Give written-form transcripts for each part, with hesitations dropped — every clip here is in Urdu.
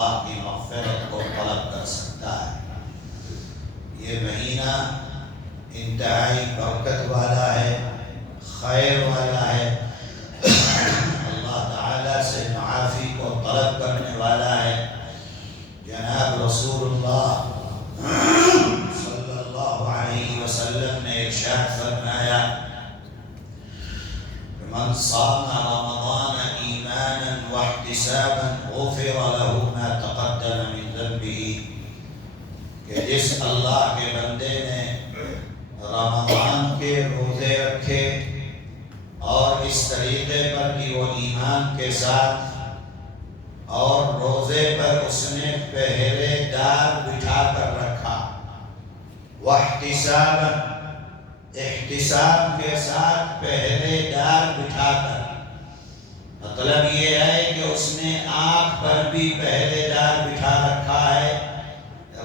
اللہ کی مغفرت کو طلب کر سکتا ہے۔ یہ مہینہ انتہائی برکت والا ہے، خیر والا ہے، اللہ تعالیٰ سے معافی کو طلب کرنے والا ہے۔ جناب رسول اللہ صلی اللہ علیہ وسلم نے ارشاد فرمایا، من صام رمضان ایمانا واحتسابا غفر له ما تقدم من ذنبه، کہ جس اللہ کے بندے نے رمضان کے روزے رکھے اور اس طریقے پر کہ وہ ایمان کے ساتھ اور روزے پر اس نے پہرے دار بٹھا کر رکھا، واحتسابا احتساب کے ساتھ پہرے دار بٹھا کر، مطلب یہ ہے کہ اس نے آنکھ پر بھی پہرے دار بٹھا رکھا ہے،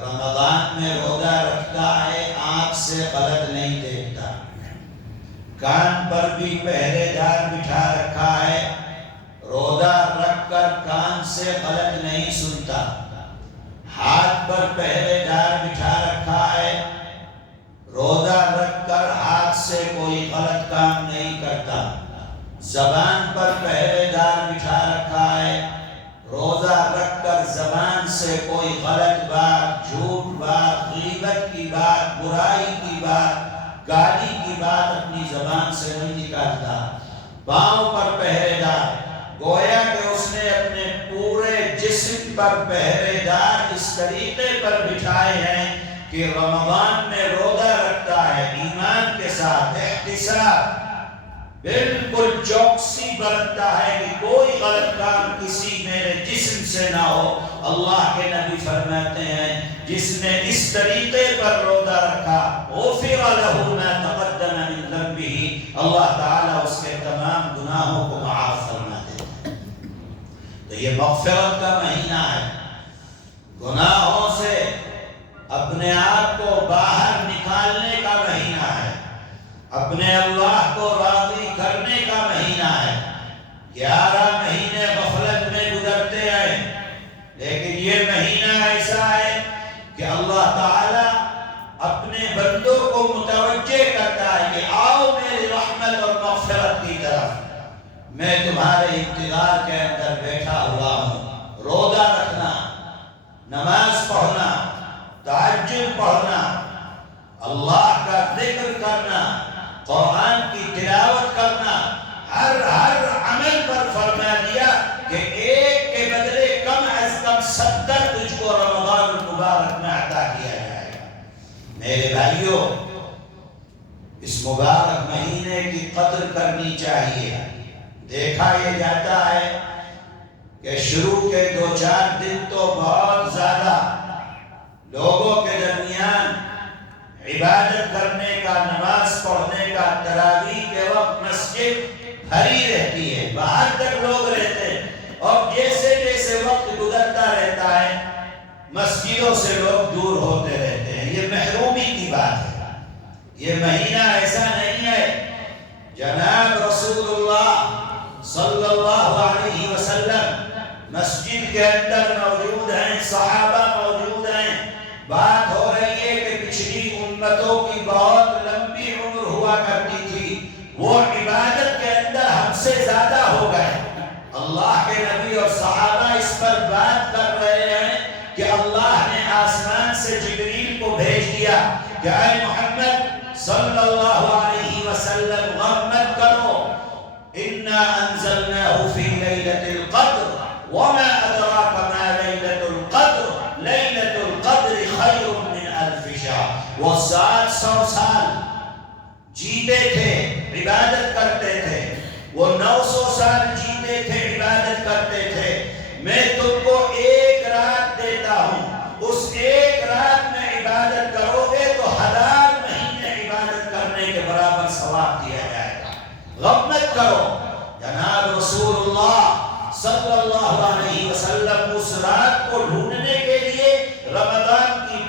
رمضان میں روزہ رکھتا ہے، آنکھ سے غلط نہیں دیکھتا، کان پر بھی پہرے دار بٹھا رکھا ہے، روزہ رکھ کر کان سے غلط نہیں سنتا، ہاتھ پر پہرے دار بٹھا رکھا ہے، روزہ رکھ کر ہاتھ سے کوئی غلط کام نہیں کرتا، زبان پر پہرے دار بٹھا رکھا ہے، روزہ رکھ کر زبان سے کوئی غلط بات، جھوٹ بات، غیبت کی بات، برائی کی بات، گالی کی بات اپنی زبان سے نہیں نکالتا، پاؤں پر پہرے دار، گویا کہ اس نے اپنے پورے جسم پر پہرے دار اس طریقے پر بٹھائے ہیں کہ رمضان میں روزہ رکھتا ہے ایمان کے ساتھ، احتساب، بالکل چوکسی برتتا ہے کہ کوئی غلط کام کسی میرے جسم سے نہ ہو۔ اللہ کے نبی فرماتے ہیں جس نے اس طریقے پر روزہ رکھا غفر له ما تقدم من ذنبه، اللہ تعالیٰ اس کے تمام گناہوں کو معاف فرما دیتا ہے۔ تو یہ مغفرت کا مہینہ ہے، گناہوں سے اپنے آپ کو باہر نکالنے کا مہینہ ہے، اپنے اللہ کو راضی کرنے کا مہینہ ہے۔ 11 مہینے غفلت میں گزرتے ہیں، لیکن یہ مہینہ ایسا ہے کہ اللہ تعالیٰ اپنے بندوں کو متوجہ کرتا ہے کہ آؤ میری رحمت اور مغفرت کی طرف، میں تمہارے انتظار کے اندر بیٹھا ہوا ہوں۔ روزہ رکھنا، نماز پڑھنا، تہجد پڑھنا، اللہ کا ذکر کرنا، قرآن کی تلاوت کرنا، ہر عمل پر فرما دیا کہ ایک کے بدلے کم از کم 70 تجھ کو رمضان المبارک میں عطا کیا جائے گا۔ میرے بھائیوں، اس مبارک مہینے کی قدر کرنی چاہیے۔ دیکھا یہ جاتا ہے کہ شروع کے 2-4 دن تو بہت زیادہ لوگوں کے درمیان عبادت کرنے کا، نماز پڑھنے کا، تراویح کے وقت مسجد بھری رہتی ہے، باہر تک لوگ رہتے ہیں، اور جیسے جیسے وقت گزرتا رہتا ہے مسجدوں سے لوگ دور ہوتے رہتے ہیں۔ یہ محرومی کی بات ہے، یہ مہینہ ایسا نہیں ہے۔ جناب رسول اللہ صلی اللہ علیہ وسلم مسجد کے اندر موجود ہیں، صحابہ موجود ہیں، بات ہو رہی ہے کہ پچھلی امتوں کی بہت لمبی عمر ہوا کرتی تھی، وہ عبادت کے اندر ہم سے زیادہ ہو گئے۔ اللہ کے نبی اور صحابہ اس پر بات کر رہے ہیں کہ اللہ نے آسمان سے جبریل کو بھیج دیا کہ اے محمد صلی اللہ علیہ وسلم غم مت کرو، انا انزلناه في ليلة القدر وما ادراك ما ليلة القدر ليلة القدر خير من 1000 شهر۔ وہ 700 سال جیتے تھے، عبادت کرتے تھے، وہ 900 سال جیتے تھے، عبادت کرتے تھے، میں تم کو ایک رات دیتا ہوں، اس ایک رات میں عبادت کرو گے تو 1000 مہینے عبادت کرنے کے برابر ثواب دیا جائے گا۔ غم مت کرو۔ جناب رسول اللہ صلی اللہ علیہ وسلم اس رات کو ڈھونڈنے کے لیے رمضان کی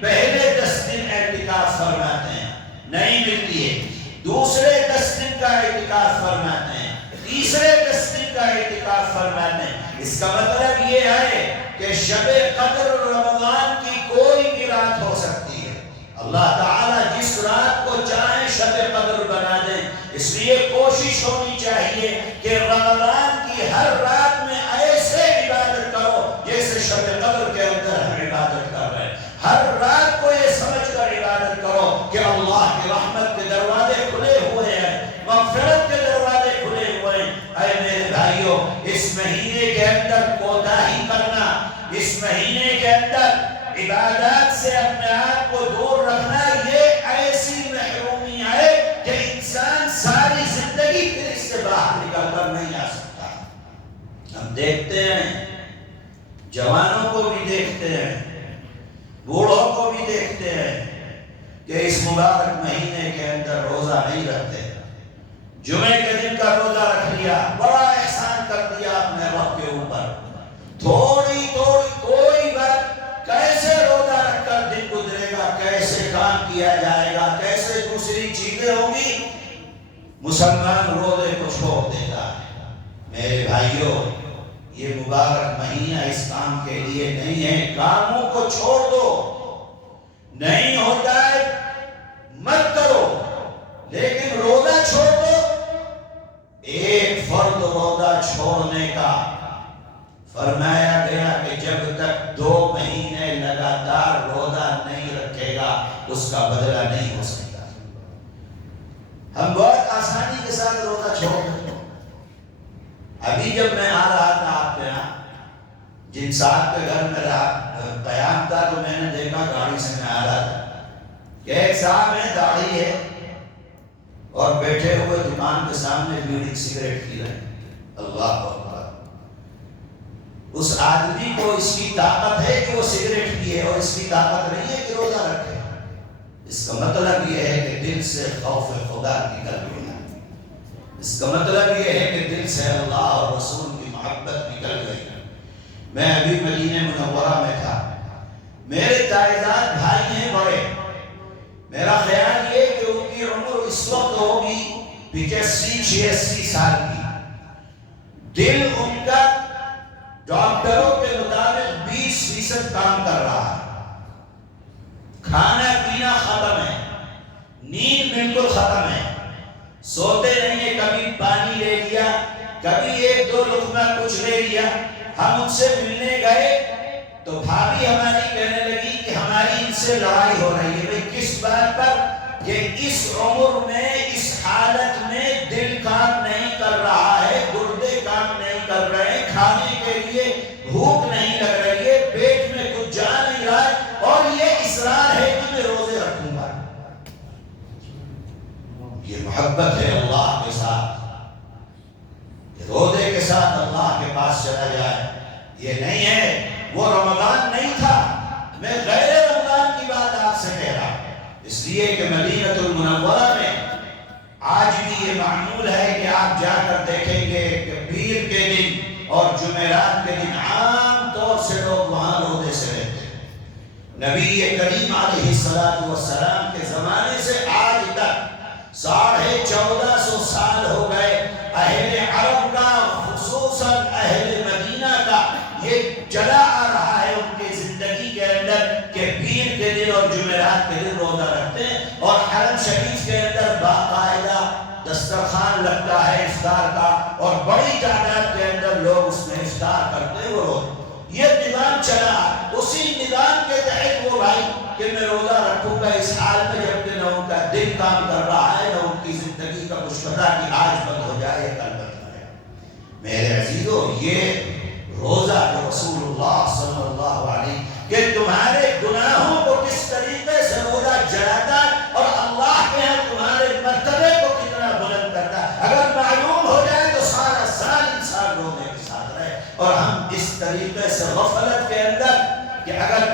پہلے 10 دن اعتکاف فرماتے ہیں، نہیں ملتی ہے، دوسرے 10 دن کا اعتکاف فرماتے ہیں، تیسرے 10 دن کا اعتکاف فرماتے ہیں۔ اس کا مطلب یہ ہے کہ شب قدر رمضان کی کوئی بھی رات ہو سکتی ہے. اللہ تعالیٰ جس رات کو چاہے شب قدر بنا دیں. اس لیے کوشش ہونی چاہیے کہ رمضان کی ہر رات میں ایسے عبادت کرو جیسے شب قدر کے اندر ہم عبادت کر رہے ہیں. ہر رات کو یہ سمجھ کر عبادت کرو کہ اللہ کی رحمت کے دروازے کھلے ہوئے ہیں, مغفرت کے دروازے کھلے ہوئے ہیں. اے میرے بھائیوں, اس مہینے کے اندر کوتاہی کرنا, اس مہینے کے اندر عبادات سے اپنے آپ کو دور رکھنا, یہ ایسی محرومی ہے کہ انسان ساری زندگی پھر اس سے باہر نکل کر نہیں آ سکتا. ہم دیکھتے ہیں, جوانوں کو بھی دیکھتے ہیں, بوڑھوں کو بھی دیکھتے ہیں کہ اس مبارک مہینے کے اندر روزہ نہیں رکھتے. جمعے کے دن کا روزہ رکھ لیا, بڑا احسان کر دیا اپنے رب کے اوپر. تھوڑی کوئی بات, کیسے روزہ رکھ کر دن گزرے گا, کیسے کام کیا جائے گا, کیسے دوسری چیزیں ہوں گی, مسلمان روزے کو چھوڑ دیتا ہے. میرے بھائیوں, یہ مبارک مہینہ اس کام کے لیے نہیں ہے. کاموں کو چھوڑ دو, نہیں ہوتا ہے مت کرو, لیکن روزہ چھوڑ دو. ایک فرض روزہ چھوڑنے کا فرمایا گیا کہ جب تک 2 مہینے لگاتار روزہ نہیں رکھے گا اس کا بدلہ نہیں ہو سکتا. ہم بہت آسانی کے ساتھ روزہ چھوڑ دیتے. ابھی جب میں آ رہا تھا آپ کے یہاں, جن صاحب کے گھر میں رہا قیام تھا, تو میں نے دیکھا گاڑی سے میں آ رہا تھا کہ ایک صاحب ہے, داڑھی ہے, اور بیٹھے ہوئے دکان کے سامنے بیڑی سگریٹ پی رہے ہیں. اللہ اکبر. اس آدمی کو اس کی طاقت ہے کہ وہ سگریٹ پیے, اور اس کی طاقت نہیں ہے کہ روزہ رکھے. اس کا مطلب یہ ہے کہ دل سے خوف خدا نکل گیا. اس کا مطلب یہ ہے کہ دل سے اللہ اور رسول کی محبت نکل گئی. میں ابھی مدینہ منورہ میں تھا, میرے تائیزاد بھائی ہیں بڑے, میرا خیال یہ کہ ان کی عمر اس وقت ہوگی 85-86 سال کی. دل ان کا ڈاکٹروں کے مطابق 20% کام کر رہا ہے. کھانا پینا ختم ہے, نیند بالکل ختم ہے, سوتے نہیں ہیں. کبھی پانی لے لیا, کبھی 1-2 لقمہ کچھ لے لیا. ہم ان سے ملنے گئے تو بھابھی ہماری کہنے لگی کہ ہماری ان سے لڑائی ہو رہی ہے. بھئی کس بات پر؟ کہ اس عمر میں, اس حالت میں دل کام نہیں کر رہا ہے, گردے کام نہیں کر رہے ہیں, کھانے کے لیے بھوک نہیں لگ رہی ہے, پیٹ میں کچھ جا نہیں رہا ہے, اور یہ اصرار ہے کہ میں روزے رکھوں گا. یہ محبت ہے اللہ کے ساتھ, روزے کے ساتھ اللہ کے پاس چلا جائے. یہ نہیں ہے, وہ رمضان نہیں تھا, میں غیر رمضان کی بات آپ سے کہہ رہا ہوں. اس لیے کہ مدینہ المنورہ میں آج بھی یہ معمول ہے کہ آپ جا کر دیکھیں گے کہ پیر کے دن اور جمعرات کے دن عام طور سے لوگ وہاں روزے سے رہتے ہیں. نبی کریم علیہ السلام کے زمانے سے آج تک 1450 سال ہو گئے. اہل عرب کا, خصوصاً اہل مدینہ کا, یہ چلا آ رہا ہے ان کی زندگی کے اندر کہ پیر کے دن اور جمعرات کے دن روزہ رکھتے ہیں, اور حرم شریف کے اندر باقاعدہ دسترخوان لگتا ہے افطار کا, اور بڑی تعداد کے اندر لوگ اس میں افطار کرتے ہیں. وہ یہ نظام چلا, اسی نظام کے تحت وہ بھائی کہ میں روزہ رکھوں گا اس حال میں جبکہ نہ ان کا دل کام کر رہا ہے, نہ ان کی زندگی کا کچھ پتہ کہ آج بند ہو جائے کل بند ہو جائے. میرے عزیزو, یہ روزہ جو رسول اللہ صلی اللہ علیہ کہ تمہارے گناہوں کو کس طریقے سے روزہ جلاتا اور اللہ کے ہاں تمہارے مرتبے کو کتنا بلند کرتا. اگر معلوم ہو جائے تو سارا سال انسان روزے کے ساتھ رہے. اور ہم اس طریقے سے غفلت کے اندر کہ اگر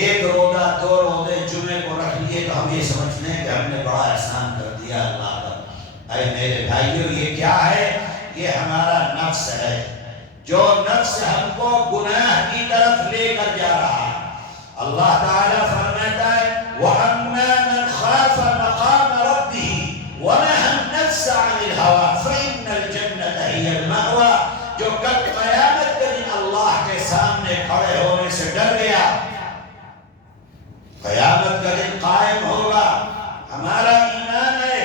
1 روزہ 2 روزے جمعے کو رکھ لیے تو ہم یہ سمجھتے ہیں کہ ہم نے بڑا احسان کر دیا اللہ کا. اے میرے بھائیوں, یہ کیا ہے؟ یہ ہمارا نفس ہے, جو نفس ہم کو گناہ کی طرف لے کر جا رہا ہے. اللہ تعالیٰ فرماتا ہے وَأَمَّا مَنْ خَافَ مَقَامَ رَبِّهِ وَنَهَى النَّفْسَ عَنِ الْهَوَىٰ فَإِنَّ الْجَنَّةَ هِيَ الْمَأْوَىٰ. جو کل قیامت کے دن اللہ کے سامنے کھڑے ہونے سے ڈر گیا، قیامت کا دن قائم ہوگا، ہمارا ایمان ہے،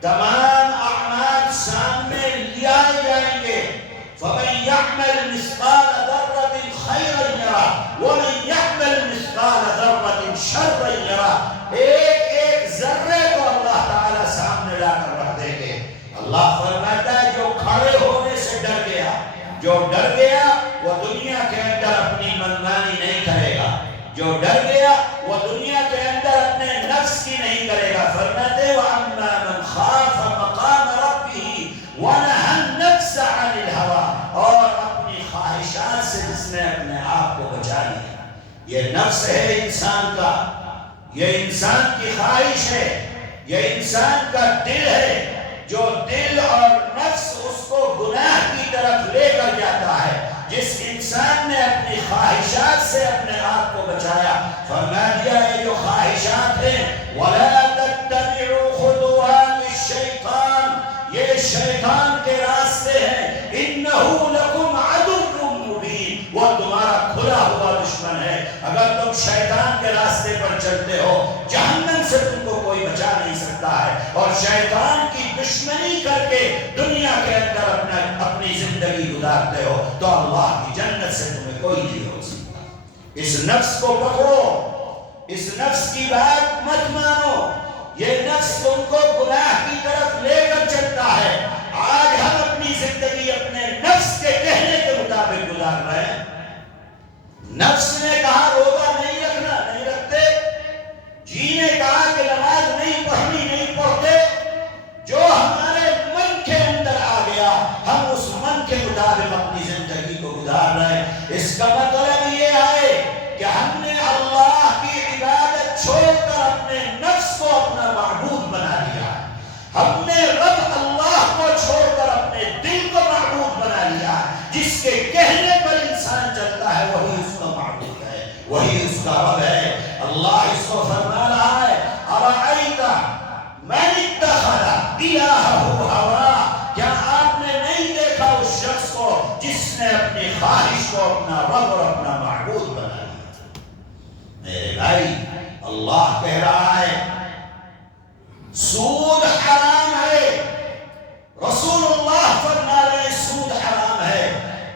تمام اعمال سامنے لائے جائیں گے، فَمَنْ يَعْمَلْ مِثْقَالَ ذَرَّةٍ خَيْرًا يَرَهُ وَمَنْ يَعْمَلْ مِثْقَالَ ذَرَّةٍ شَرًّا يَرَهُ۔ ایک ذرے کو اللہ تعالیٰ سامنے لا کر رکھ دیں گے۔ اللہ فرماتا ہے جو کھڑے ہونے سے ڈر گیا، جو ڈر گیا وہ دنیا کے اندر اپنی منمانی نہیں کرے گا، جو ڈر گیا وہ دنیا کے اندر اپنے نفس کی نہیں کرے گا۔ فرماتے وَأَمَّا مَنْ خَافَ مَقَامَ رَبِّهِ وَنَهَى النَّفْسَ عَنِ الْهَوَىٰ، اور اپنی خواہشات سے جس نے اپنے آپ کو بچا لیا۔ یہ نفس ہے انسان کا، یہ انسان کی خواہش ہے، یہ انسان کا دل ہے، جو دل اور نفس اس کو گناہ کی طرف لے کر جاتا ہے۔ جس انسان نے اپنی خواہشات سے اپنے آپ کو بچایا، فرما دیا ہے جو خواہشات ہیں وَلَا تَتَّبِعُوا خُطُوَاتِ الشَّيْطَانِ، یہ شیطان کے راستے ہیں، إِنَّهُ لَكُمْ عَدُوٌّ مُّبِينٌ، وہ تمہارا کھلا ہوا دشمن ہے۔ اگر تم شیطان کے راستے پر چلتے ہو، جہنم سے تم کو کوئی بچا نہیں سکتا ہے، اور شیطان کی دشمنی کر کے دنیا کے اندر اپنی زندگی گزارتے ہو تو اللہ کی جنت سے تمہیں کوئی نہیں ہو سکتا۔ اس نفس کو پکڑو، اس نفس کی بات مت مانو، یہ نفس تم کو گناہ کی طرف لے کر چلتا ہے۔ آج ہم اپنی زندگی اپنے نفس کے کہنے کے مطابق گزار رہے ہیں۔ نفس نے کہا روزہ نہیں رکھنا، نہیں رکھتے، جی نے کہا کہ نماز نہیں پڑھنی، نہیں پڑھتے، جو ہمارے من کے اندر آ گیا ہم اس من کے مطابق اپنی زندگی کو گزار رہے ہیں۔ اس کا مطلب یہ ہے کہ ہم نے اللہ کی عبادت چھوڑ کر اپنے نفس کو اپنا معبود بنا لیا، ہم نے رب اللہ کو چھوڑ کر اپنے دل کو معبود بنا لیا۔ جس کے کہنے پر انسان چلتا ہے وہی اس کا معبود ہے، وہی اس کا رب ہے۔ اللہ اس کو فرما رہا ہے أَرَأَيْتَ مَنِ اتَّخَذَ إِلَٰهَهُ هَوَاهُ، کیا آپ نے نہیں دیکھا اس شخص کو جس نے اپنی خواہش کو اپنا رب اور اپنا معبود بنا لیا؟ میرے بھائی، اللہ کہہ رہا ہے سود حرام ہے، رسول اللہ فرما رہے ہیں سود حرام ہے،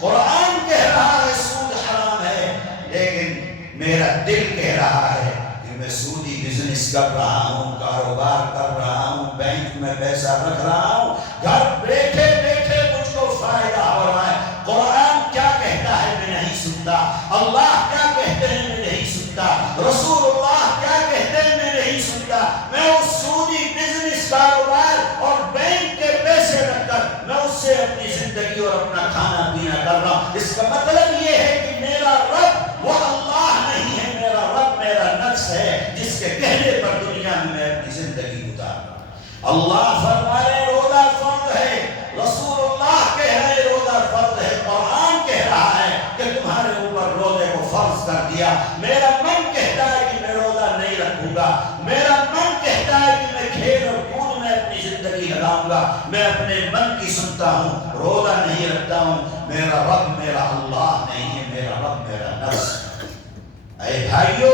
قرآن کہہ رہا ہے سود حرام ہے، لیکن میرا دل کہہ رہا ہے کہ میں سودی بزنس کر رہا ہوں، کاروبار کر رہا ہوں، بینک میں پیسہ رکھ رہا ہوں، گھر بیٹھے بیٹھے مجھ کو فائدہ ہو رہا ہے۔ قرآن کیا کہتا ہے میں نہیں سنتا، اللہ کیا کہتے ہیں میں نہیں سنتا، رسول اللہ کیا کہتے ہیں میں نہیں سنتا، میں اس سودی بزنس کاروبار اور بینک کے پیسے رکھ کر میں اس سے اپنی زندگی اور اپنا کھانا پینا کر رہا ہوں۔ اس کا مطلب یہ ہے کہ میرا رب وہ اللہ نہیں ہے، میرا رب میرا نفس ہے جس کے کہنے پر دنیا میں اپنی زندگی گزار رہا ہوں۔ اللہ فرمائے روزہ فرض ہے، رسول اللہ کہہ رہے روزہ فرض ہے، قرآن کہہ رہا ہے کہ تمہارے اوپر روزے کو فرض کر دیا۔ میرا من کہتا ہے کہ میں روزہ نہیں رکھوں گا، میرا من کہتا ہے کہ میں کھیل اور کود میں اپنی زندگی لگاؤں گا، میں اپنے من کی سنتا ہوں، روزہ نہیں رکھتا ہوں۔ میرا رب میرا اللہ نہیں ہے، میرا رب میرا نفس۔ اے بھائیو،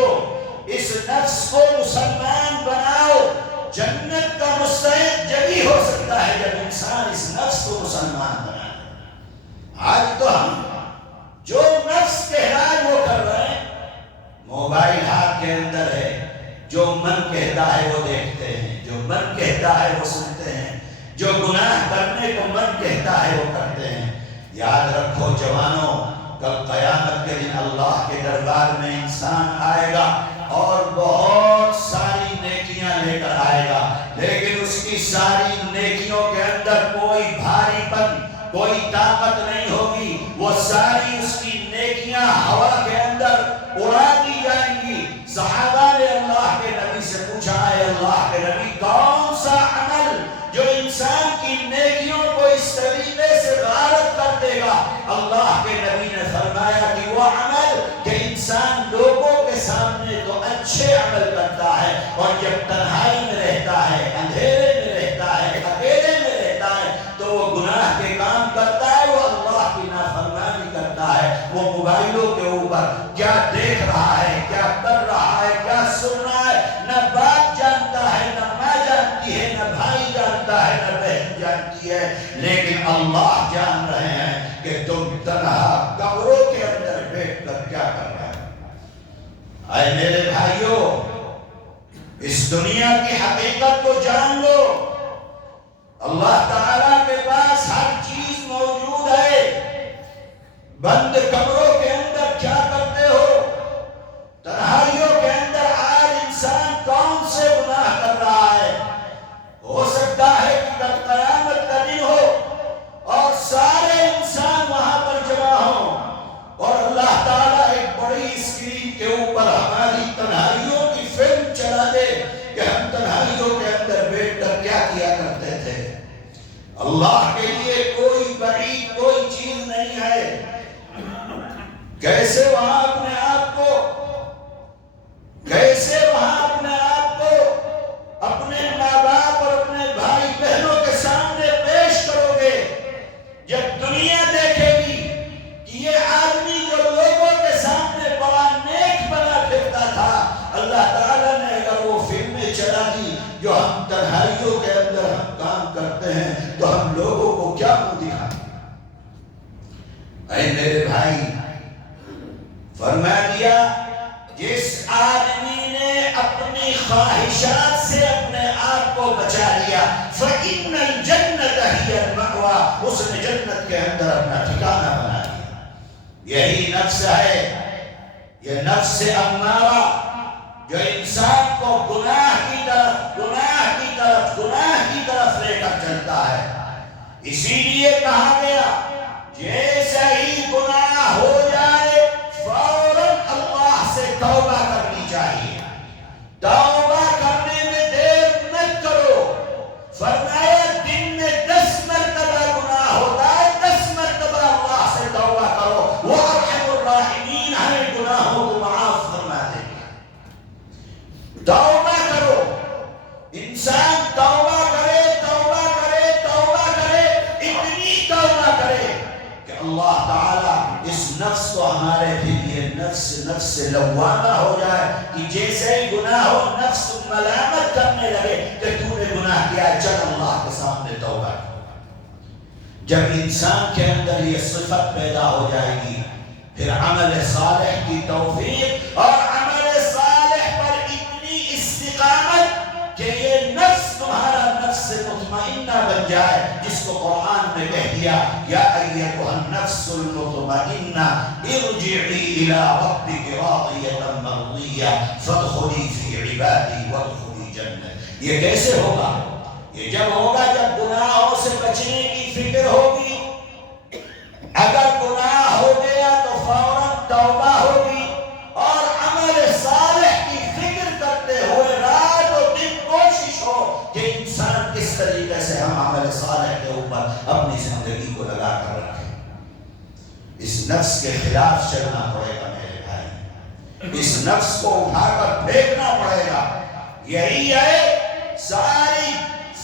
اس نفس کو مسلمان بناؤ، جنت کا مستحق جبھی ہو سکتا ہے جب انسان اس نفس کو مسلمان بنائے۔ آج تو ہم جو نفس کہہ رہا ہے وہ کر رہے ہیں، موبائل ہاتھ کے اندر ہے، جو من کہتا ہے وہ دیکھتے ہیں، جو من کہتا ہے وہ سنتے ہیں، جو گناہ کرنے کو من کہتا ہے وہ کرتے ہیں۔ یاد رکھو جوانوں، کل قیامت کے دن اللہ کے دربار میں انسان آئے گا اور بہت ساری نیکیاں لے کر آئے گا، لیکن اس کی ساری نیکیوں کے اندر کوئی بھاری پن، کوئی طاقت نہیں ہوگی، وہ ساری اس کی نیکیاں ہوا کے اندر اڑا دی جائیں گی۔ صحابہ نے اللہ کے نبی سے پوچھا ہے اللہ کے نبی کون سا عمل جو انسان کی نیکیوں کو اس طریقے سے غارت کر دے گا؟ اللہ کے نبی نے فرمایا کہ وہ عمل کہ انسان لوگوں کے سامنے تو اچھے عمل کرتا ہے اور جب تنہائی میں رہتا ہے، اندھیرے میں رہتا ہے، اکیلے میں رہتا ہے تو وہ گناہ کے کام کرتا ہے، وہ اللہ کی نافرمانی کرتا ہے، وہ موبائل بھائیوں کے اوپر کیا دیکھ رہا ہے، کیا کر رہا ہے، کیا سن رہا ہے، نہ باپ جانتا ہے، نہ ماں جانتی ہے، نہ بھائی جانتا ہے، نہ بہن جانتی ہے، لیکن اللہ جان رہے ہیں کہ تم تنہا قبروں کے اندر بیٹھ کر کیا کر رہے ہیں۔ اے میرے بھائیوں، اس دنیا کی حقیقت کو جان لو، اللہ تعالیٰ کے پاس ہر چیز موجود ہے۔ بند قبروں کے اندر کیا کرتے ہو؟ تنہائیوں کے اندر آج انسان کون سے گناہ کر رہا ہے؟ ہو سکتا ہے کہ کل قیامت کا دن ہو اور سارے انسان وہاں پر جمع ہوں اور اللہ تعالیٰ ایک بڑی اسکرین کے اوپر ہماری تنہائیوں کی فلم چلا دے کہ ہم تنہائیوں کے اندر بیٹھ کر کیا کیا کرتے تھے۔ اللہ کے لیے کوئی بعید کوئی چیز نہیں ہے۔ کیسے وہاں اپنے آپ کو اپنے ماں باپ اور اپنے بھائی بہنوں کے سامنے پیش کرو گے جب دنیا دیکھے گی کہ یہ آدمی جو لوگوں کے سامنے بڑا نیک بنا پھرتا تھا، اللہ تعالیٰ نے اگر وہ فلمیں چلا دی جو ہم تنہائیوں کے اندر ہم کام کرتے ہیں تو ہم لوگوں کو کیا منہ دکھائیں؟ اے میرے بھائی، فرما دیا جس آدمی نے اپنی خواہشات سے اپنے آپ کو بچا لیا فَإِنَّ الْجَنَّةَ هِيَ الْمَأْوَىٰ، اس نے جنت کے اندر اپنا ٹھکانہ بنا لیا۔ یہی نفس ہے، یہ نفس امارہ جو انسان کو گناہ کی طرف لے کر چلتا ہے۔ اسی لیے کہا گیا جیسے ہی گناہ ہو جائے فوراً اللہ سے توبہ کرنی چاہیے، توبہ کرنے میں دیر مت کرو۔ فرمایا دن میں 10 مرتبہ گناہ ہوتا ہے، 10 مرتبہ اللہ سے توبہ کرو، وہ ارحم الراحمین ہے، گناہوں کو معاف فرما دے گا۔ توبہ کرو، انسان توبہ کرے، اتنی توبہ کرے کہ اللہ تعالیٰ اس نفس کو ہمارے لیے نفس لوامہ ہو جائے کہ جیسے ہی گناہ ہو نفس ملامت کرنے لگے کہ تو نے گناہ کیا، چل اللہ کے سامنے توبہ کر۔ جب انسان کے اندر یہ صفت پیدا ہو جائے گی پھر عمل صالح کی توفیق اور عمل صالح پر اتنی استقامت کہ یہ نفس تمہارا نفس مطمئنہ بن جائے، جس کو قرآن نے کہہ دیا یا ایھا النفس المطمئنہ ارجعی الی ربک راضیۃ مرضیہ فادخلی فی عبادی وادخلی جنتی۔ یہ کیسے ہوگا؟ یہ جب ہوگا جب گناہوں سے بچنے کی فکر ہوگی۔ اگر گناہ ہو گیا تو فوراً توبہ ہوگی اور عمل صالح کی فکر کرتے ہوئے رات و دن کوشش ہو کہ انسان کس طریقے سے ہم عمل صالح کے اوپر اپنی زندگی کو لگا کر رکھیں۔ اس نفس کے خلاف چلنا پڑے گا میرے بھائی، اس نفس کو اٹھا کر پھینکنا پڑے گا۔ یہی ہے ساری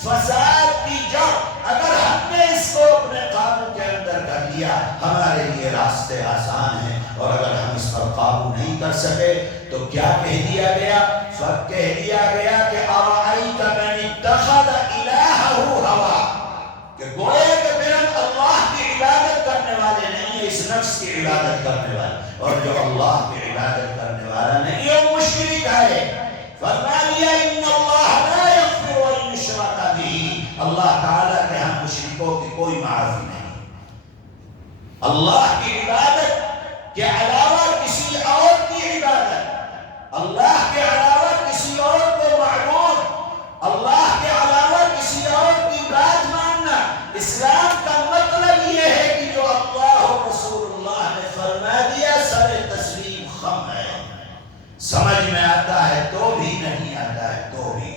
فساد کی جڑ۔ اگر ہم نے اس کو اپنے قابو کے اندر کر لیا ہمارے لیے راستے آسان ہیں، اور اگر ہم اس پر قابو نہیں کر سکے تو کیا کہہ دیا گیا؟ کہہ دیا گیا کہ أَرَأَيْتَ مَنِ اتَّخَذَ إِلَٰهَهُ هَوَاهُ، کہ گویا کہ پھر اللہ کی عبادت کرنے والے نہیں ہیں، اس نفس کی عبادت کرنے والے، اور جو اللہ کی عبادت کرنے والا نہیں ہے وہ مشرک ہے۔ فرما لیا ان اللہ لا یغفر ان یشرک بہ، اللہ تعالیٰ کے ہم مشرکوں کی کوئی معافی نہیں۔ اللہ کی عبادت کے علاوہ کسی اور کی عبادت، اللہ کے علاوہ کسی اور کو معبود، اللہ کے علاوہ کسی اور کی بات ماننا، اسلام کا مطلب یہ ہے کہ جو اللہ و رسول اللہ نے فرما دیا سر تسلیم خم ہے، سمجھ میں آتا ہے تو بھی، نہیں آتا ہے تو بھی۔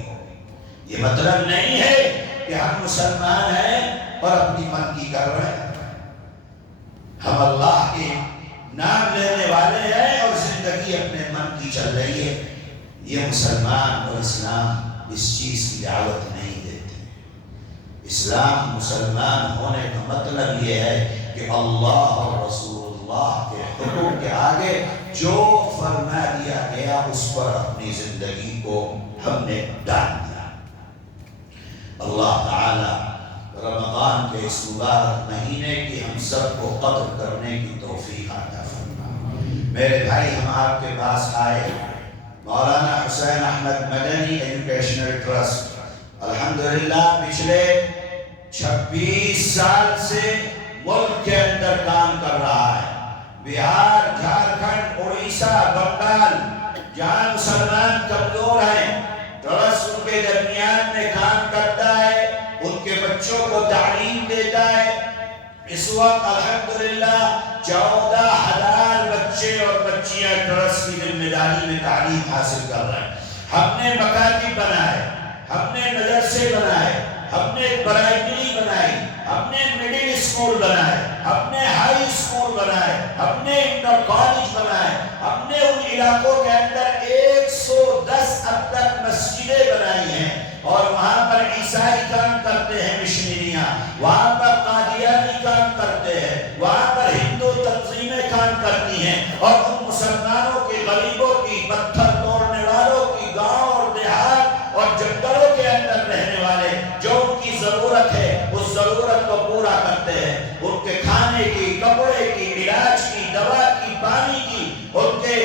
یہ مطلب نہیں ہے کہ ہم مسلمان ہیں اور اپنی من کی کر رہے ہیں، ہم اللہ کے نام لینے والے ہیں اور زندگی اپنے من کی چل رہی ہے۔ یہ مسلمان اور اسلام اس چیز کی دعوت نہیں دیتے۔ اسلام مسلمان ہونے کا مطلب یہ ہے کہ اللہ اور رسول اللہ اللہ کے حکم کے آگے جو فرما دیا گیا اس پر اپنی زندگی کو ہم نے ڈال دیا۔ اللہ تعالی رمضان کے اس مبارک مہینے کی ہم سب کو قدر کرنے کی توفیق عطا فرمائے۔ میرے بھائی، ہم آپ کے پاس آئے مولانا حسین احمد مدنی ایجوکیشنل ٹرسٹ الحمدللہ پچھلے 26 سال سے ملک کے اندر کام کر رہا ہے۔ بہار، جھارکھنڈ، اڑیسہ، بنگال، جہاں مسلمان کمزور ہیں، ٹرسٹ ان کے درمیان میں کام کرتا ہے، ان کے بچوں کو تعلیم دیتا ہے۔ اس وقت الحمدللہ 14,000 بچے اور بچیاں ٹرسٹ کی ذمہ داری میں تعلیم حاصل کر رہے ہیں۔ ہم نے مکاتب بنائے، ہم نے مدرسے بنائے، ہم نے پرائمری بنائی، ہم نے مڈل اسکول بنائے، ہم نے ہائی اسکول بنائے، ہم نے انٹر کالج بنائے، ہم نے ان علاقوں کے اندر 110 اب تک مسجدیں بنائی ہیں، اور وہاں پر عیسائی کام کرتے ہیں، مشنریاں وہاں پر قادیانی کام کرتے ہیں، وہاں پر ہندو تنظیمیں کام کرتی ہیں، اور ان مسلمانوں کی، غریبوں کی، پتھر توڑنے والوں کی، گاؤں اور دیہات اور جنگلوں کے اندر رہنے والے جو ان کی ضرورت ہے اس ضرورت کو پورا کرتے ہیں۔ ان کے کھانے کی، کپڑے کی، علاج کی، دوا کی، پانی کی، ان کے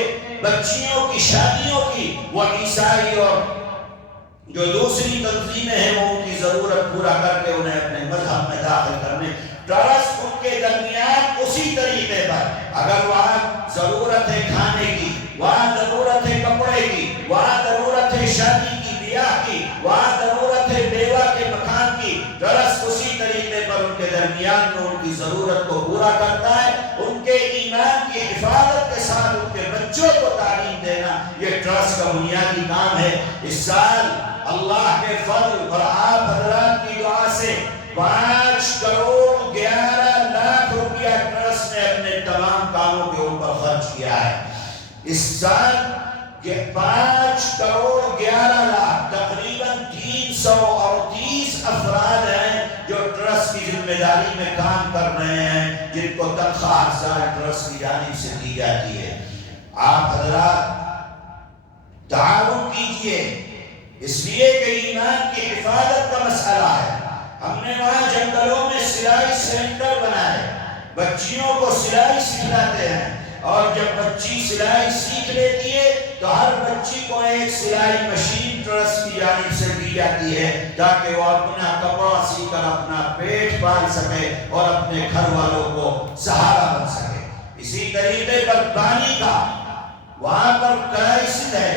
بچیوں کی شادیوں کی، وہ عیسائی اور جو دوسری تنظیمیں ہیں وہ ان کی ضرورت پورا کر کے انہیں اپنے مذہب میں داخل کرنے۔ ٹرسٹ ان کے درمیان اسی طریقے پر، اگر وہاں ضرورت ہے کھانے کی، وہاں ضرورت ہے کپڑے کی، وہاں ضرورت ہے شادی کی، بیاہ کی، وہاں ضرورت ہے بیوہ کے مکان کی، ٹرسٹ اسی طریقے پر ان کے درمیان میں ان کی ضرورت کو پورا کرتا ہے۔ ان کے ایمان کی حفاظت کے ساتھ ان کے بچوں کو تعلیم دینا یہ ٹرسٹ کا بنیادی کام ہے۔ اس سال اللہ کے فضل اور آپ حضرات کی دعا سے 5 کروڑ 11 لاکھ روپیہ ٹرسٹ نے اپنے تمام کاموں کے اوپر خرچ کیا ہے۔ اس سال 5 کروڑ 11 لاکھ تقریباً 330 افراد ہیں جو ٹرسٹ کی ذمہ داری میں کام کر رہے ہیں، جن کو تنخواہ ہر سال ٹرسٹ کی جانب سے دی جاتی ہے۔ آپ حضرات تعاون کیجئے، اس لیے کہ ایمان کی حفاظت کا مسئلہ ہے۔ ہم نے وہاں جنگلوں میں سلائی سینٹر بنائے، بچیوں کو سلائی سکھلاتے ہیں، اور جب بچی سلائی سیکھ لیتی ہے تو ہر بچی کو ایک سلائی مشین ٹرسٹ کی جانب سے دی جاتی ہے تاکہ وہ اپنا کپڑا سی کر اپنا پیٹ پال سکے اور اپنے گھر والوں کو سہارا بن سکے۔ اسی طریقے پر پانی کا وہاں پر کرائسس ہے،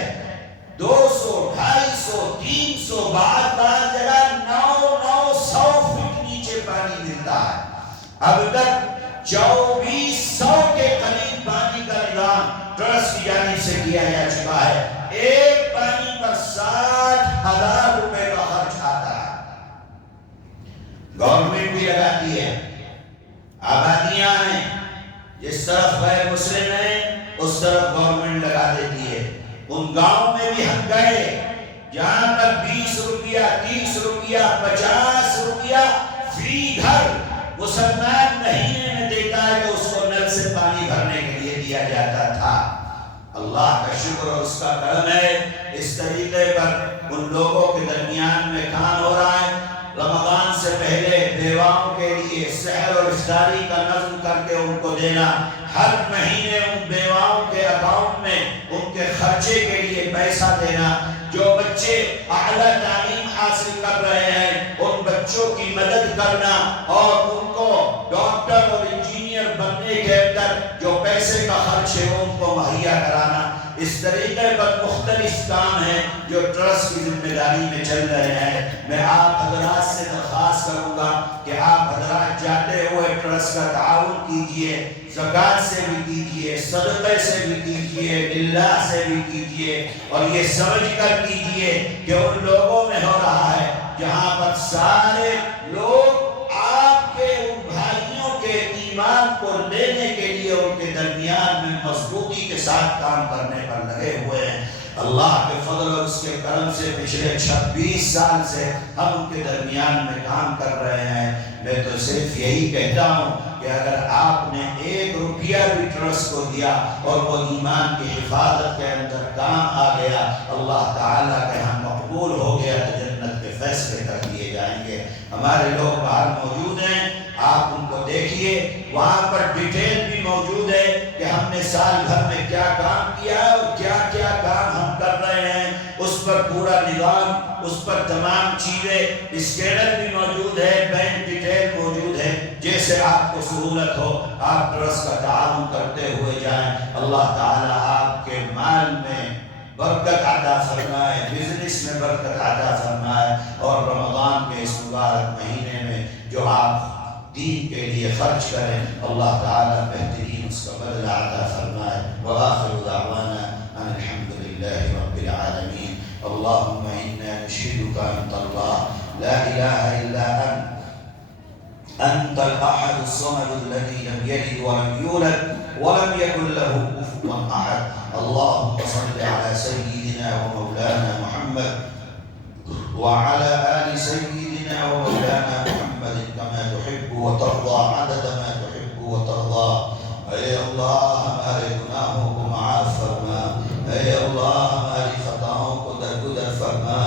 200 250 300 بعض جگہ 900 فٹ نیچے پانی ملتا ہے۔ اب تک 2400 کے قریب پانی کا نظام ٹرسٹ کی جانب سے کیا جا چکا ہے۔ ایک پانی پر 60,000 روپے کا خرچ آتا ہے۔ گورنمنٹ بھی لگاتی ہے، آبادیاں ہیں، جس طرف غیر مسلم ہیں اس طرف گورنمنٹ لگا دیتی ہے۔ ان گاؤں میں بھی ہم گئے جہاں پر 20 روپیہ 30 روپیہ 50 روپیہ فی گھر مسلمان مہینے میں دیتا ہے تو اس کو نل سے پانی بھرنے کے لیے دیا جاتا تھا۔ اللہ کا شکر اور اس کا کرم ہے، اس طریقے پر ان لوگوں کے درمیان میں کام ہو رہا ہے۔ رمضان سے پہلے بیواؤں کے لیے سحر اور افطاری کا نظم کر کے ان کو دینا، ہر مہینے ان بیواؤں کے اکاؤنٹ میں ان کے خرچے کے لیے پیسہ دینا، جو بچے اعلیٰ تعلیم حاصل کر رہے ہیں ان بچوں کی مدد کرنا، اور ان کو ڈاکٹر اور انجینئر بننے کے اندر جو پیسے کا خرچ ہے ان کو مہیا کرانا۔ اس طریقے پر مختلف کام ہیں جو ٹرسٹ کی ذمہ داری میں چل رہے ہیں۔ میں آپ حضرات سے درخواست کروں گا کہ آپ حضرات جاتے ہوئے ٹرسٹ کا تعاون کیجئے، زکوٰۃ سے بھی کیجئے، صدقے سے بھی کیجئے، للہ سے بھی کیجئے، اور یہ سمجھ کر کیجئے کہ ان لوگوں میں ہو رہا ہے جہاں پر سارے لوگ آپ کے ان بھائیوں کے ایمان کو لینے کے لیے ان کے درمیان میں مضبوطی کے ساتھ کام کرنے پر لگے ہوئے ہیں۔ اللہ کے فضل اور اس کے کرم سے پچھلے 26 سال سے ہم ان کے درمیان میں کام کر رہے ہیں۔ میں تو صرف یہی کہتا ہوں کہ کہ اگر آپ نے 1 روپیہ بھی ٹرسٹ کو دیا اور وہ ایمان کی حفاظت کے اندر کام آ گیا، اللہ تعالیٰ کے ہاں مقبول ہو گیا تو جنت کے فیصلے کر دیے جائیں گے۔ ہمارے لوگ باہر موجود ہیں، آپ ان کو دیکھیے، وہاں پر ڈیٹیل بھی موجود ہے کہ ہم نے سال بھر میں کیا کام کیا اور کیا کیا کام ہم کر رہے ہیں، اس پر پورا نظام، اس پر تمام چیزیں، اسکینر بھی موجود ہے، بینک ڈیٹیل موجود ہے۔ جیسے آپ کو سہولت ہو آپ ٹرسٹ کا تعاون کرتے ہوئے جائیں۔ اللہ تعالیٰ آپ کے مال میں برکت عطا فرمائے، بزنس میں برکت عطا فرمائے، اور رمضان کے اس مبارک مہینے میں جو آپ دین کے لیے خرچ کریں اللہ تعالیٰ بہترین اس کا بدلہ عطا فرمائے۔ وآخر دعوانا ان الحمد للہ رب العالمین۔ اللہم انا نشہدک انت اللہ لا الہ الا انت الاحد الصمد الذي لم يلد ولم يولد ولم يكن له كفوا احد۔ اللهم صل على سيدنا ومولانا محمد وعلى آل سيدنا ومولانا محمد كما تحب وترضى عدد ما تحب وترضى۔ اے اللہ ہمارے گناہوں کو معاف فرما، اے اللہ ہماری خطاؤں کو درگزر فرما۔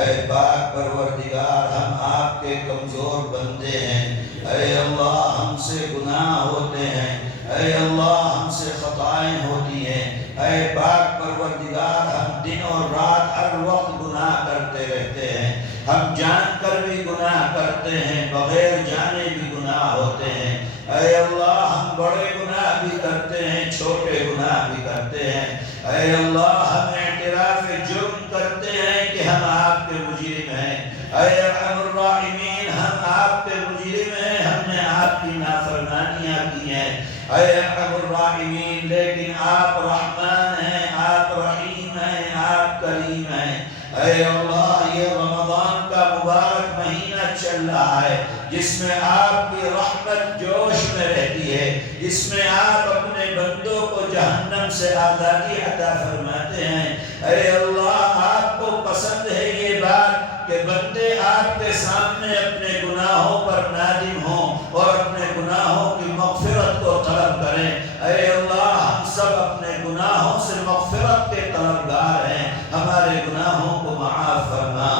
اے پاک پروردگار، ہم آپ کے کمزور بندے ہیں، اے اللہ ہم سے گناہ ہوتے ہیں، اے اللہ ہم سے خطائیں ہوتی ہیں، اے پاک پروردگار ہم دن اور رات ہر وقت گناہ کرتے رہتے ہیں، ہم جان کر بھی گناہ کرتے ہیں، بغیر جانے بھی گناہ ہوتے ہیں۔ اے اللہ ہم بڑے گناہ بھی کرتے ہیں، چھوٹے گناہ بھی کرتے ہیں۔ اے اللہ ہم اعتراف جرم کرتے ہیں کہ ہم آپ کے مجرم ہیں۔ اے ارحم الراحمین ہم آپ کے مجرم ہیں، ہم نے آپ کی نافرمانیاں کی ہیں۔ اے ارحم الراحمین لیکن آپ رحمان ہیں، آپ رحیم ہیں، آپ کریم ہیں۔ اے اللہ یہ رمضان کا مبارک مہینہ چل رہا ہے جس میں آپ کی رحمت جوش میں رہتی ہے، جس میں آپ اپنے بندوں کو جہنم سے آزادی عطا فرماتے ہیں۔ اے اللہ آپ کو پسند ہے یہ بات کہ بندے آپ کے سامنے اپنے گناہوں پر نادم ہوں اور اپنے گناہوں کی مغفرت کو طلب کریں۔ اے اللہ ہم سب اپنے گناہوں سے مغفرت کے طلبگار ہیں، ہمارے گناہوں کو معاف فرما۔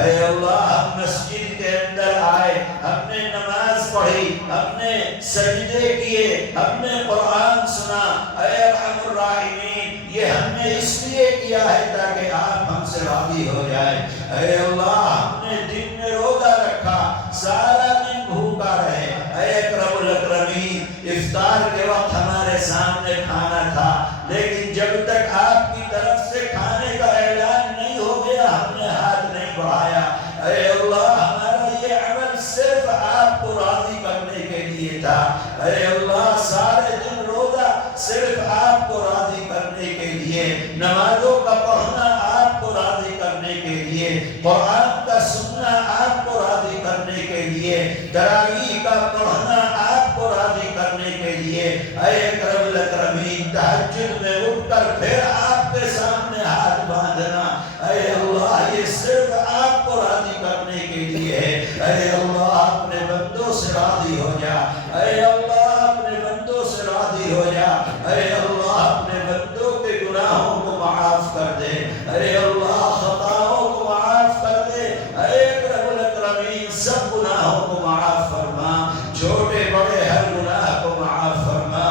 اے اللہ ہم مسجد کے اندر آئے، ہم نے نماز پڑھی، ہم نے سجدے کیے، ہم نے قرآن سنا۔ اے ارحم الراحمین یہ ہم نے اس لیے کیا ہے تاکہ آپ ہم سے راضی ہو جائے۔ اے اللہ ہم نے دن میں روزہ رکھا، سارا دن بھوکا رہے۔ اے اکرم الاکرمین افطار کے وقت ہمارے سامنے کھانا تھا، لیکن جب تک آپ کی طرف سے کھانے کا اعلان نہیں ہو گیا ہم نے ہاتھ نہیں بڑھایا۔ اے اللہ ہمارا یہ عمل صرف آپ کو راضی کرنے کے لیے تھا۔ اے اللہ سارے دن روزہ صرف آپ کو راضی کرنے کے لیے، نمازوں کا پڑھنا آپ کو راضی کرنے کے لیے، قرآن کا سننا آپ کو راضی کرنے کے لیے، تراویح کا پڑھنا آپ کو راضی کرنے کے لیے۔ اے اکرم الاکرمین تہجد میں اٹھ کر پھر آپ کے سامنے ہاتھ باندھنا، اے اللہ یہ صرف آپ کو راضی کرنے کے لیے ہے۔ اے اللہ اپنے بندوں سے راضی ہو جا، اے اللہ اپنے بندوں سے راضی ہو جا۔ اے اللہ اپنے بندوں کے گناہوں کو معاف کر دے، اے اللہ خطاؤں کو معاف کر دے۔ اے اکرم الاکرمین سب گناہوں کو معاف فرما، چھوٹے بڑے ہر گناہ کو معاف فرما۔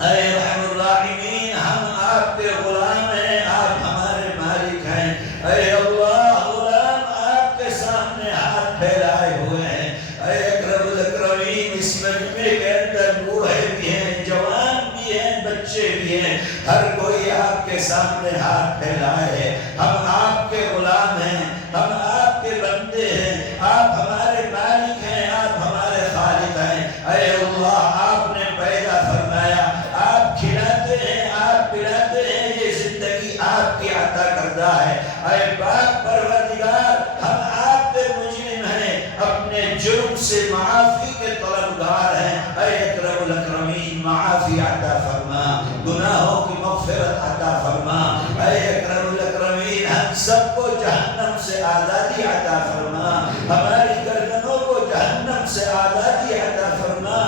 اے ارحم الراحمین ہم آپ کے غلام ہیں، آپ ہمارے مالک ہیں۔ اے اللہ غلام آپ کے سامنے ہاتھ پھیلائے ہوئے ہیں۔ اے اکرم الاکرمین اس مجمع کے اندر بوڑھے بھی ہیں، جوان بھی ہیں، بچے بھی ہیں، ہر کوئی آپ کے سامنے ہاتھ پھیلائے ہے۔ ہم آپ کے غلام ہیں، ہم آپ کے بندے ہیں، آپ ہمارے مالک ہیں، آپ ہمارے خالق ہیں۔ اے اللہ آپ نے پیدا فرمایا، آپ کھلاتے ہیں، آپ پلاتے ہیں، یہ زندگی آپ کی عطا کردہ ہے۔ اے پاک پروردگار ہم آپ کے مجرم ہیں، اپنے جرم سے معافی کے طلبگار ہیں۔ اے اکرم الاکرمین معافی عطا فرما، گناہوں کی مغفرت عطا فرما۔ اے اکرم الاکرمین ہم سب کو جہنم سے آزادی عطا فرما، ہماری گردنوں کو جہنم سے آزادی عطا فرما۔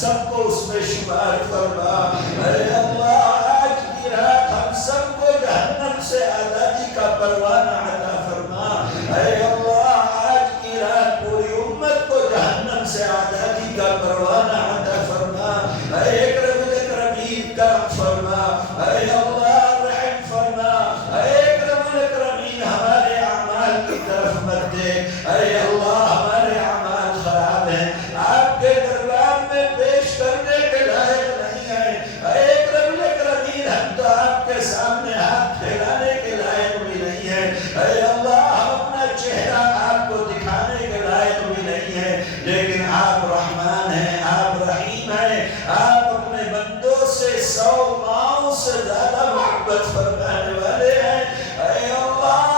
سب کو اس میں شمار فرما۔ اے اللہ آج کی رات ہم سب کو جہنم سے آزادی کا پروانہ عطا فرما۔ اے اللہ آج کی رات پوری امت کو جہنم سے آزادی کا پروانہ عطا فرما۔ اے اکرم الاکرمین کرم فرما۔ اے اللہ رحم فرما۔ اے اکرم الاکرمین ہمارے اعمال کی طرف مت دے۔ اے اللہ ہمارے اعمال خراب ہیں، آپ کے دربار میں پیش کرنے کے لائق نہیں ہیں۔ اے اکرم الاکرمین ہم تو آپ کے سامنے ہاتھ پھیلانے کے لائق بھی نہیں ہیں۔ اے اللہ ہم اپنا چہرہ آپ کو دکھانے کے لائق بھی نہیں ہیں، لیکن آپ رحمان ہیں، آپ رحیم ہیں، آپ اپنے بندوں سے 100 ماؤں سے زیادہ محبت فرمانے والے ہیں۔ اے اللہ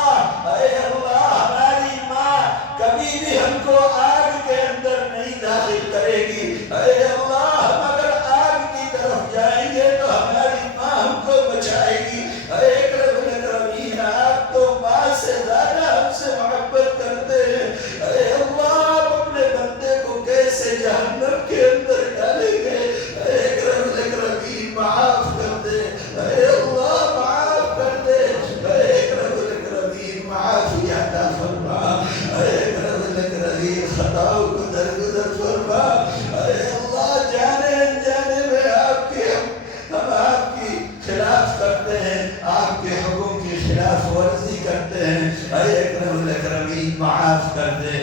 ہماری ماں کبھی بھی ہم کو آگ کے اندر نہیں داخل کرے گی۔ اے اللہ ہم اگر آگ کی طرف جائیں گے تو ہماری ماں ہم کو بچائے گی۔ اے اکرم الاکرمین آپ تو ماں سے زیادہ ہم سے محبت کرتے ہیں۔ اے اللہ آپ اپنے بندے کو کیسے جہنم کے اندر ڈالیں گے؟ اے اکرم الاکرمین معاف کر دے۔ اے اللہ معاف کر دے۔ اے اکرم الاکرمین معافی عطا فرما۔ اے اکرم الاکرمین خطاؤں کو درگزر فرما۔ اے اللہ جانے انجانے میں ہم آپ کی خلاف کرتے ہیں، آپ کے حکم کی خلاف ورزی کرتے ہیں۔ اے اکرم الاکرمین معاف کر دے۔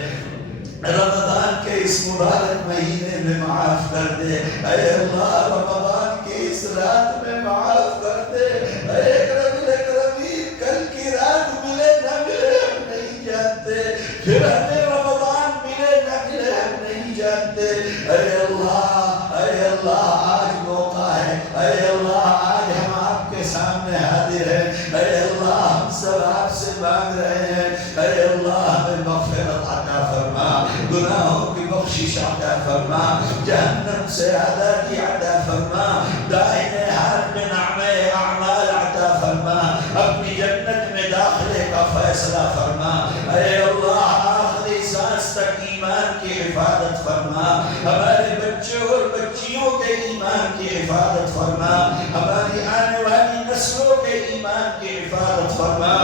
رمضان کے اس مبارک مہینے میں معاف کر دے۔ اے اللہ رمضان کی اس رات میں معاف کر دے۔ اے اکرم الاکرمین کل کی رات ملے نہ ملے ہم نہیں جانتے، پھر ہمیں رمضان ملے نہ ملے ہم نہیں جانتے۔ اے اللہ آج موقع ہے۔ اے اللہ آج ہم آپ کے سامنے حاضر ہیں۔ اے اللہ ہم سب آپ سے مانگ رہے ہیں۔ اے اللہ ہمیں مغفرت عطا فرما، گناہوں کی بخشش عطا فرما، جہنم سے آزادی عطا فرما، دائنے ہاتھ میں نعمہ اعمال عطا فرما، اپنی جنت میں داخلے کا فیصلہ فرما۔ اے اللہ آخری سانس تک ایمان کی حفاظت فرما، ہمارے بچوں اور بچیوں کے ایمان کی حفاظت فرما، ہماری آنے والی نسلوں کے ایمان کی حفاظت فرما۔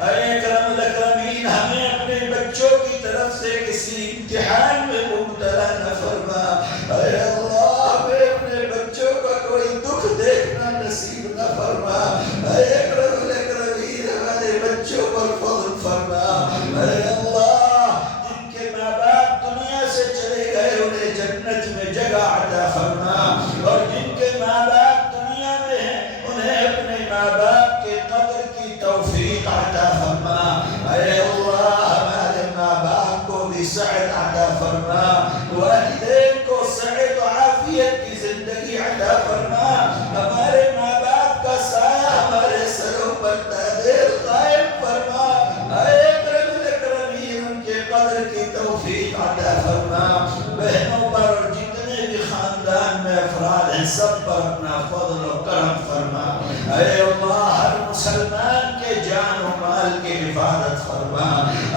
اے اکرم الاکرمین ہمیں اپنے بچوں کی طرف سے کسی امتحان میں مبتلا نہ فرما۔ اے اللہ ہمیں اپنے بچوں کا کوئی دکھ دیکھنا نصیب نہ فرما۔ اے اکرم الاکرمین ہمارے بچوں پر فضل فرما۔ اے اللہ جن کے ماں باپ دنیا سے چلے گئے انہیں جنت میں جگہ عطا فرما، اور جن کے ماں باپ دنیا میں ہیں انہیں اپنے ماں باپ کے قدر کی توفیق عطا فرما۔ اے اللہ ہمارے ماں باپ کو بھی صحت عطا فرما، والدین کو صحت و عافیت کی زندگی عطا فرما، ہمارے ماں باپ کا سایہ ہمارے سروں پر دائر قائم فرما۔ اے اکرم الاکرمین ان کے قدر کی توفیق عطا فرما، بہنوں پر اور جتنے بھی خاندان میں افراد ہیں سب پر اپنا فضل و کرم فرما۔ اے اللہ ہر مسلمان کے جان و مال کی حفاظت فرما۔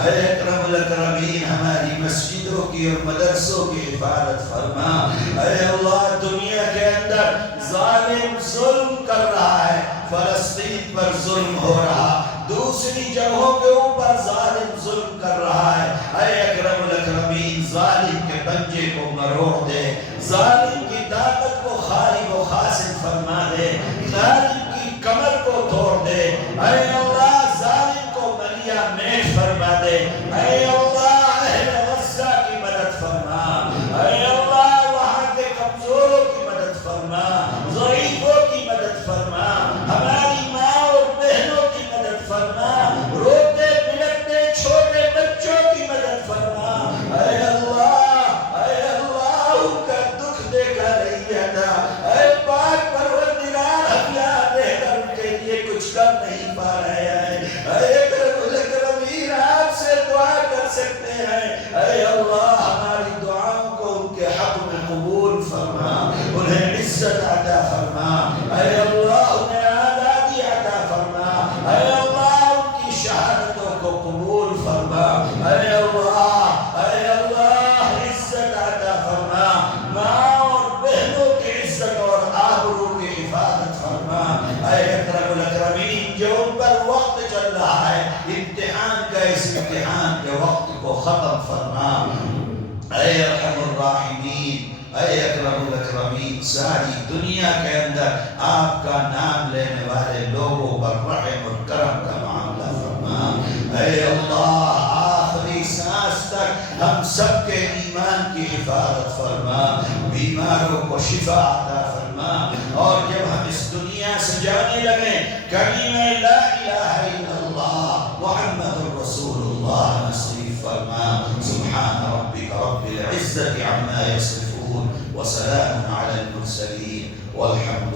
اے اکرم الاکرمین ہماری مسجدوں کی اور مدرسوں کی حفاظت فرما۔ اے اللہ دنیا کے اندر ظالم ظلم کر رہا ہے، فلسطین پر ظلم ہو رہا، دوسری جگہوں کے اوپر ظالم ظلم کر رہا ہے۔ اے اکرم الاکرمین ظالم کے پنجے کو مروڑ دے، ظالم کی طاقت کو خارق و خاسر فرما دے، ظالم کی کمر کو توڑ دے۔ اے اللہ ظالم کو ملیا میٹ فرما دے۔ اے اللہ اہل غزہ کی مدد فرما۔ اے اللہ وہاں کے کمزوروں کی مدد فرما، ضعیفوں کی مدد فرما، ہماری ماں اور بہنوں کی مدد فرما، روتے بلکتے چھوٹے بچوں کی مدد فرما۔ اے اللہ ان کا دکھ دیکھا نہیں جاتا۔ اے پاک پروردگار ہم یہاں رہ کر ان کے لیے کچھ کر نہیں پا رہے ہیں۔ اے اکرم الاکرمین آپ سے دعا کر سکتے ہیں۔ اے اللہ ہماری دعاؤں کو ان کے حق میں قبول فرما، انہیں عزت عطا فرما۔ اے اللہ انہیں آزادی عطا فرما۔ اے اللہ ان کی شہادتوں کو قبول فرما۔ اے اللہ عزت عطا فرما، ماں ختم فرما۔ اے ارحم الراحمین، اے اکرم الاکرمین، ساری دنیا کے اندر آپ کا نام لینے والے لوگوں پر رحم اور کرم کا معاملہ فرما۔ اے اللہ، آخری سانس تک ہم سب کے ایمان کی حفاظت فرما، بیماروں کو شفا عطا فرما، اور جب ہم اس دنیا سے جانے لگے کلمہ لا الہ الا اللہ محمد رسول اللہ نصیب فرما۔ سبحان ربک رب العزة عما يصفون وسلام على المرسلين والحمد